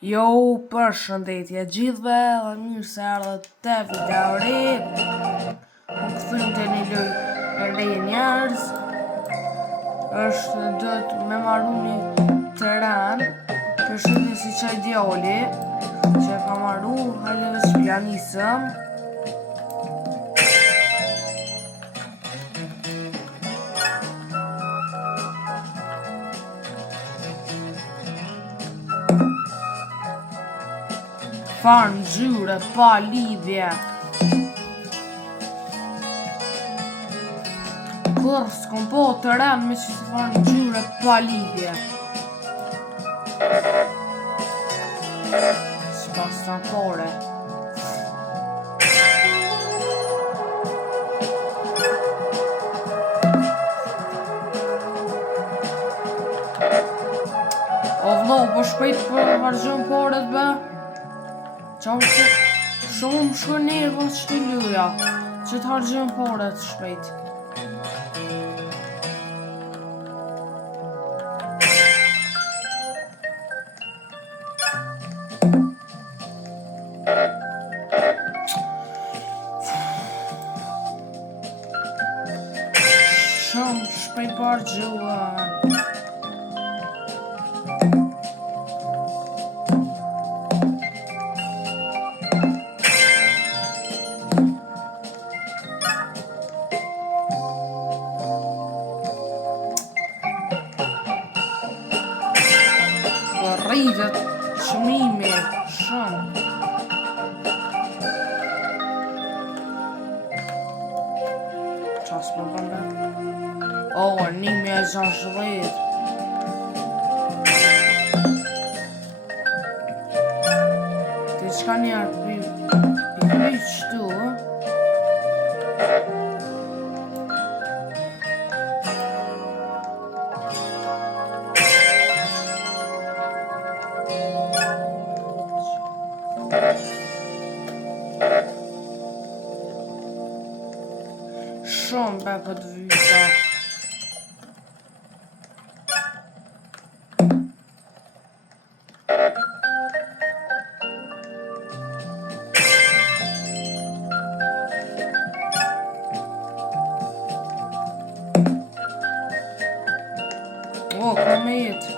Jo, përshëndetje gjithve dhe mirë se ardhët të video ri. Më këthym të një loj re njerëz. është do të me marru një teren. Përshëndetje si qaj djali që ka marru, hajde dhe që planisëm. Farë në gjyre pa lidhje. Kur s'kom po të rem me që të farë në gjyre pa lidhje. S'pas të pore. O vlo, po shpejt për hargjën poret be. Qamë që shumë më shkër nervës që të luja, që të hargjën poret shpejt. Shumë shpejt për hargjën. Rritet qmimi shumë. Qas më bënda? O, 1.060. Ti qka njerë për qëtu? Shumë be këtë vyta. O, kom e jetë.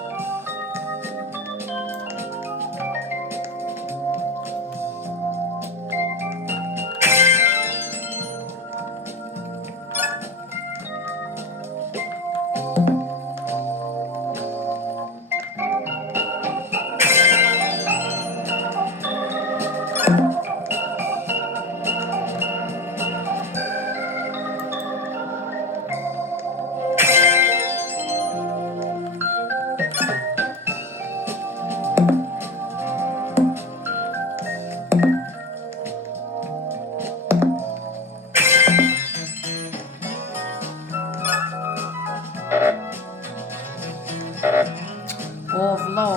O vlo.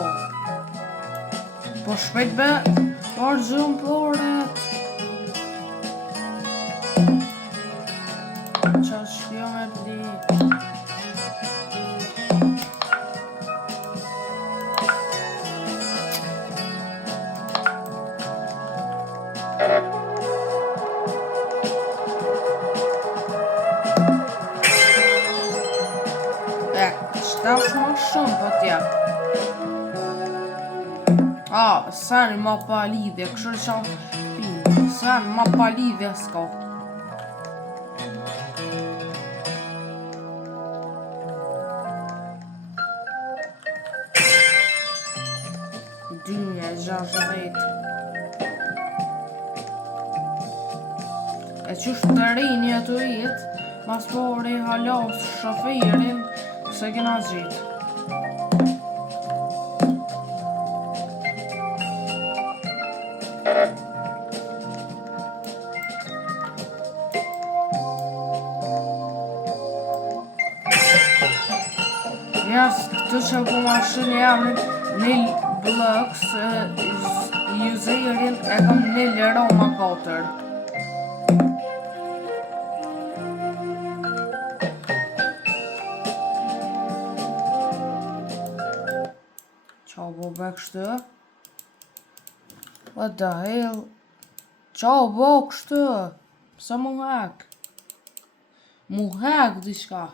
Po shpejt be, por gjum poret. Qa shpjo me bli. Qëta është ma shumë për tja. Sen ma pa lidhje, kështu që pinë. Sen ma pa lidhje s'ka. Dynje, 60. E qështë të rinje të jetë, mas pori halos shoferin, se kena gjitë. Jas këtë që po mashinë jam në blocks, userin e kam në Roma 4. Qa po be kështë? What the hell? Qa bo kështë? Pse mu hek? Mu hek diçka.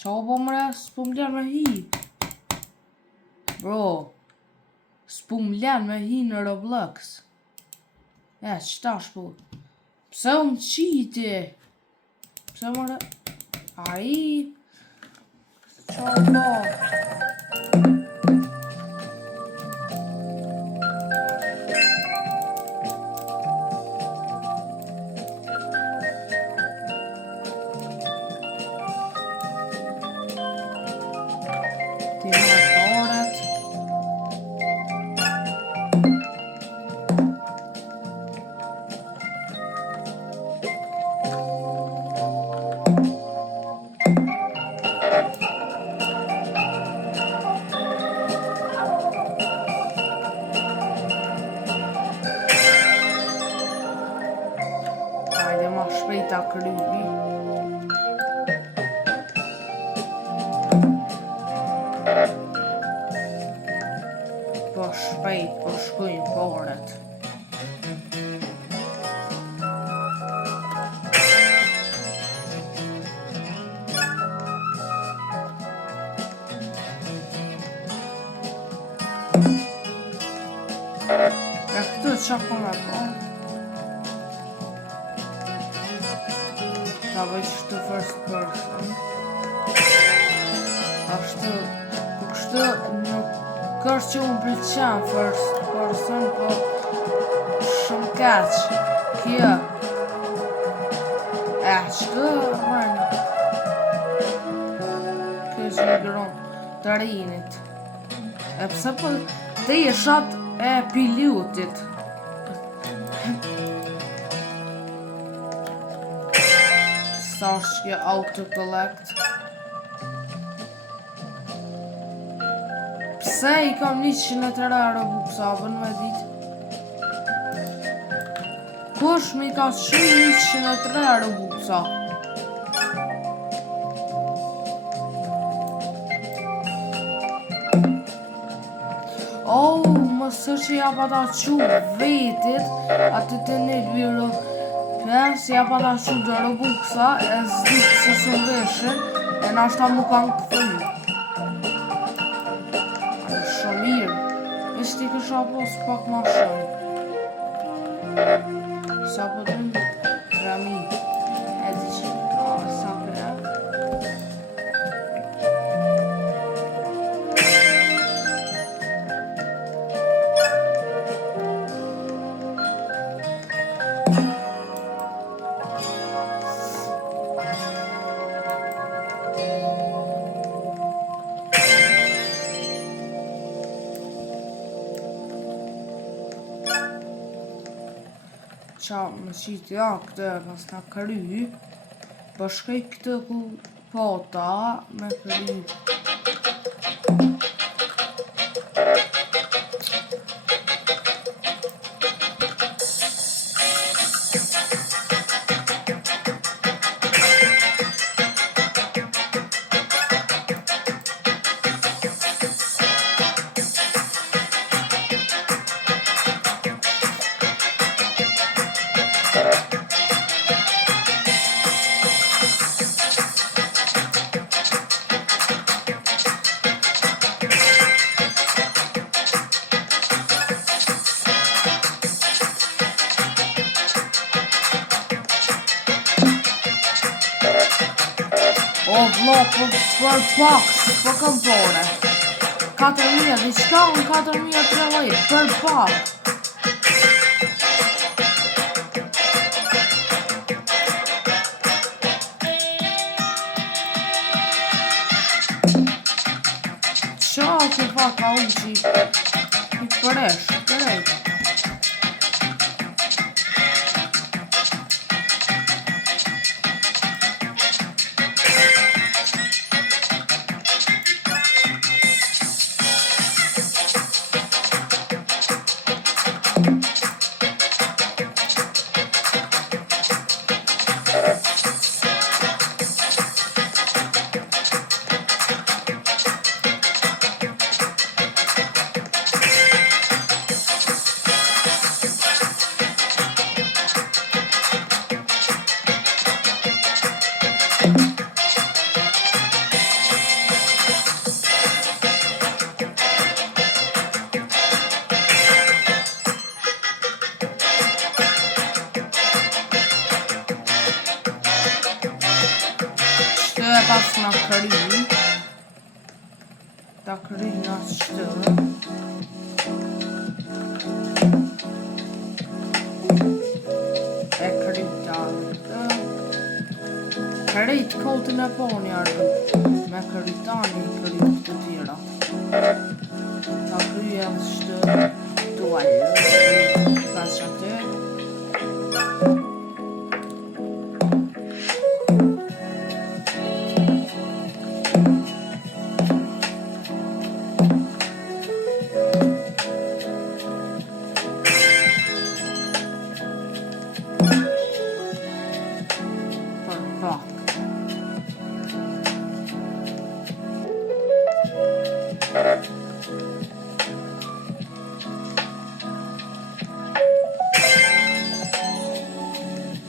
Qa bo mre? S'po m'len me hi. Bro. S'po m'len me hi në Roblox. Qëta shpo? Pse më qiti? Pse mre? Ai. Qa bo? Ta kryvi. Po shpejt, po shkojnë poret. Këtu qa po me po? Ta veç të first person. Ashtu, po kështu nuk është që unë pëlqen first person, po shumë keq. Kjo. Qëtë rënë. Kjo që në gëron të rinit. Pse po të jeshat e pilotit. Sa është kjo autocollect? Pse i kam 103 Robux abën me dit? Kush mi ka shumë 103 Robux? Oh, mësë që ja pa ta qu vetit aty të një viro. Si ja pa ta shumë të Robuxa, e zditë se së ndeshën, e nashta mu kanë këthënë. Shumë mirë, veç ti kësha pos pak ma shumë. Sa po të një, 3.000, e di që sa kërë. Qa më qitë ja këtë pas ka kry. Po shkej këtë ku pota me kry. O vlo, për pak, për kam pore. 4.000, diçka unë 4.300, për pak. Qa që fa ka unë që i përesh, përrejt. pas na kry. Ta kryna shtë. E kryta këtë. Krejt kotën e po një ardu. Me krytani kryt të tjera. Ta kryja shtë tuallë. Pas që atë.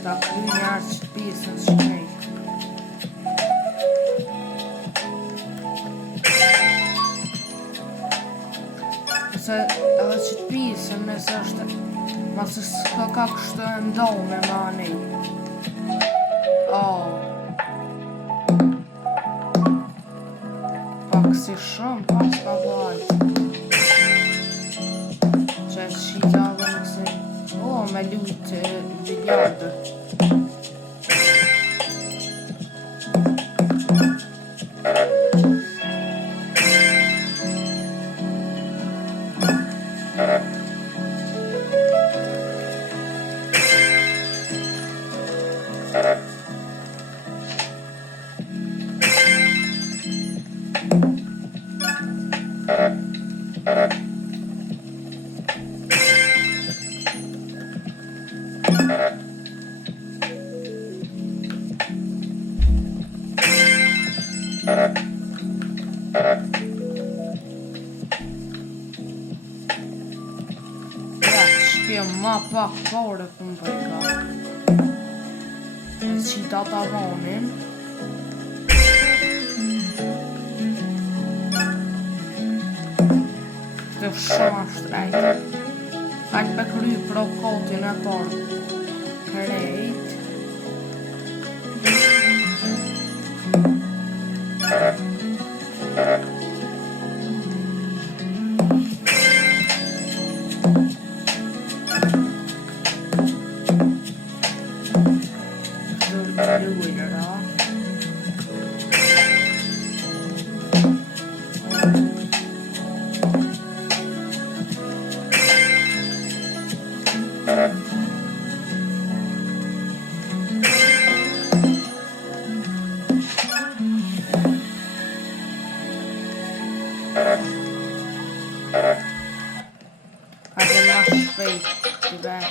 Ta kryja që pjesën që nejtë. Nëse edhe që pjesën nëse është masë s'ka ka kështë ndone ma nejtë. Pak si shumë, pak s'ka vajtë. Që e shita dhe nëse me lujtë biljardë. Ma pak pare për më përka. E qita tavanin. Këtë shumë shtrejt. Hajt për kry pro kotin e parë. Krejt. Hajde ma shpejt të bërë.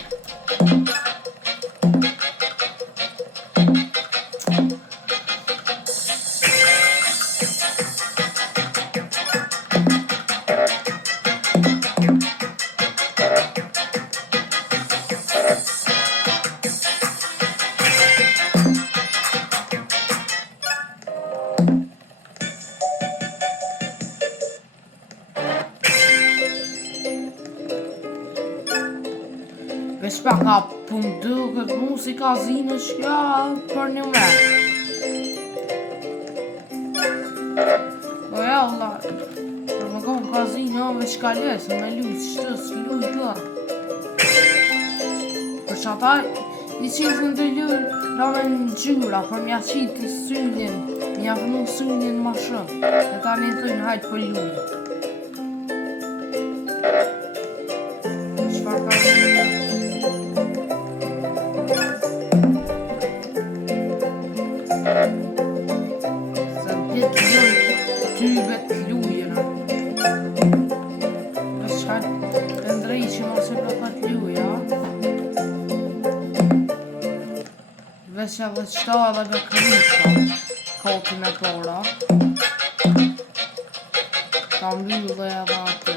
Veç pa ka pun duket muzika zinë shka për një me. Po ja, Allah, për më konë ka zinë veç ka lesë, me lujtë shtës, lujtë lërë. Për që ata i qitën të lërë, rame në gjyra, për mja qitë synin, mja vënu synin ma shumë. E ta një thujnë hajtë për lujtë. Shfar ka zinë? Tybet lujena. Përshka të ndrejqë mos e përkat luja. Veç edhe qëta edhe me krysha kotin e pora. Ta mbyllë edhe atë.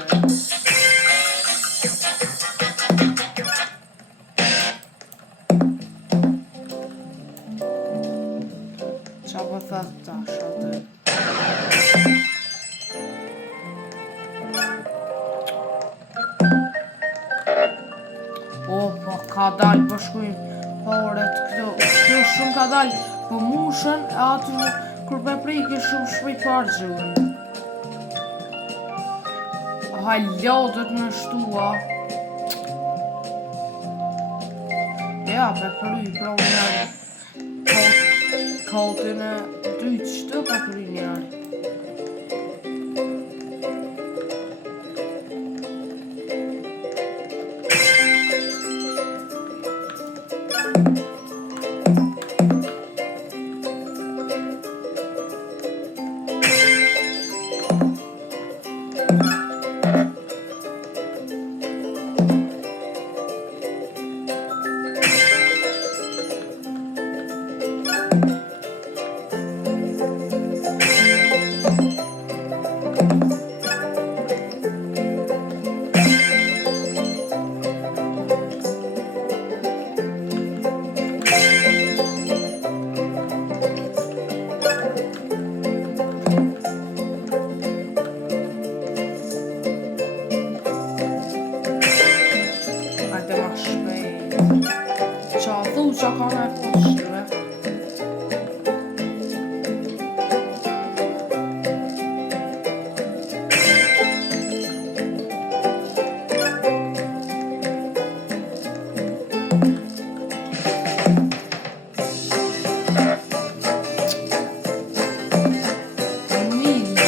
Qa për thëtë tash atë. Ka dalë për shkujnë paret këto shumë ka dalë për mushën e aty kur me prejke shumë shpejt pargjën. Halo, dhët me shtua. Ja, pe kry, pra njerë. Kautën e dytë qëtë pe kry njerë. Qa ka me poshtive.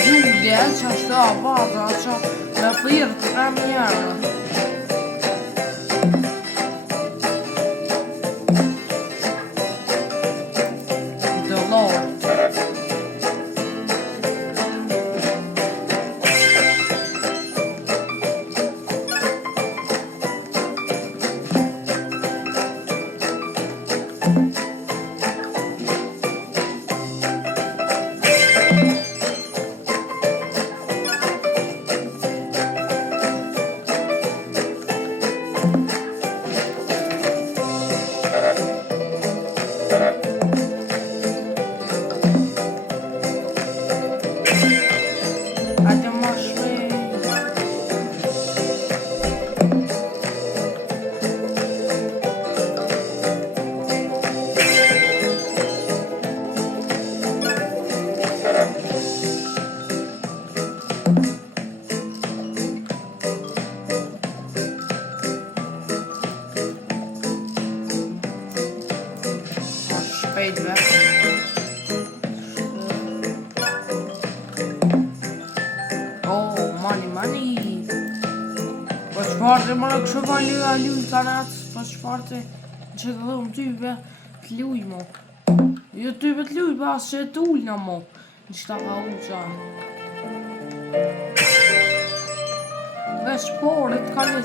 Julia që është da baza që me firë të premierë. Oh, money. Po çfarë më kështu valu kanat, po çfarë që dhëm tyve të luj mo. Jo tyve të luj, pas që të ullna mo. Në qëta ka uqa. Veç poret ka një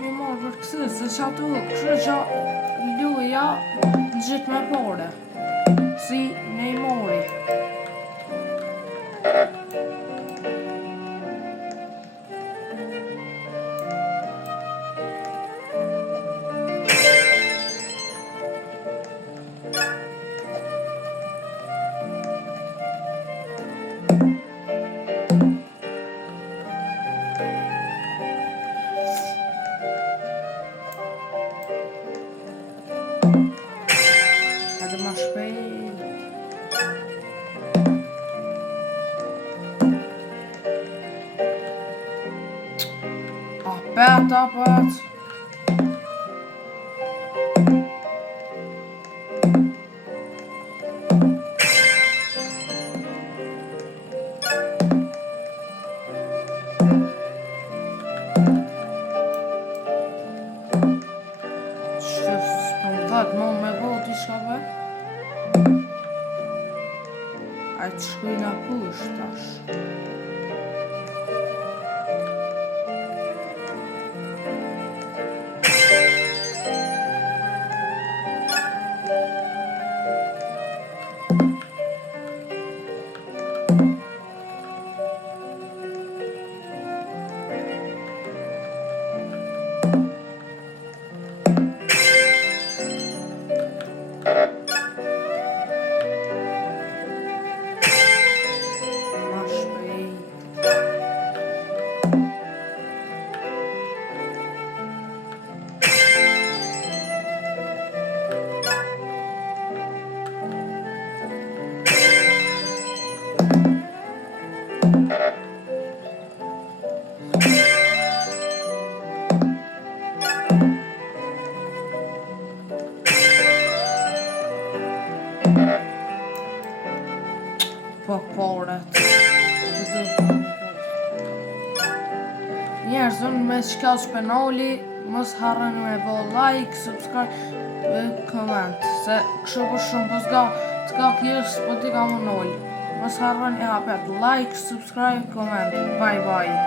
një marrë për kësë, se që ato kështu që luja në gjithë me pore. Si ne i mori. Hajde ma shpejt. Apet. Më me bot i shkave. A të shkujna push tash. Ma shpejt. njerëzën me çka shpenoli, mos harroni me bë like, subscribe dhe comment. Se kështu për shumë po t'ka kjesh po t'i ka më nol. Mos harroni hapet like, subscribe, comment. Bye bye.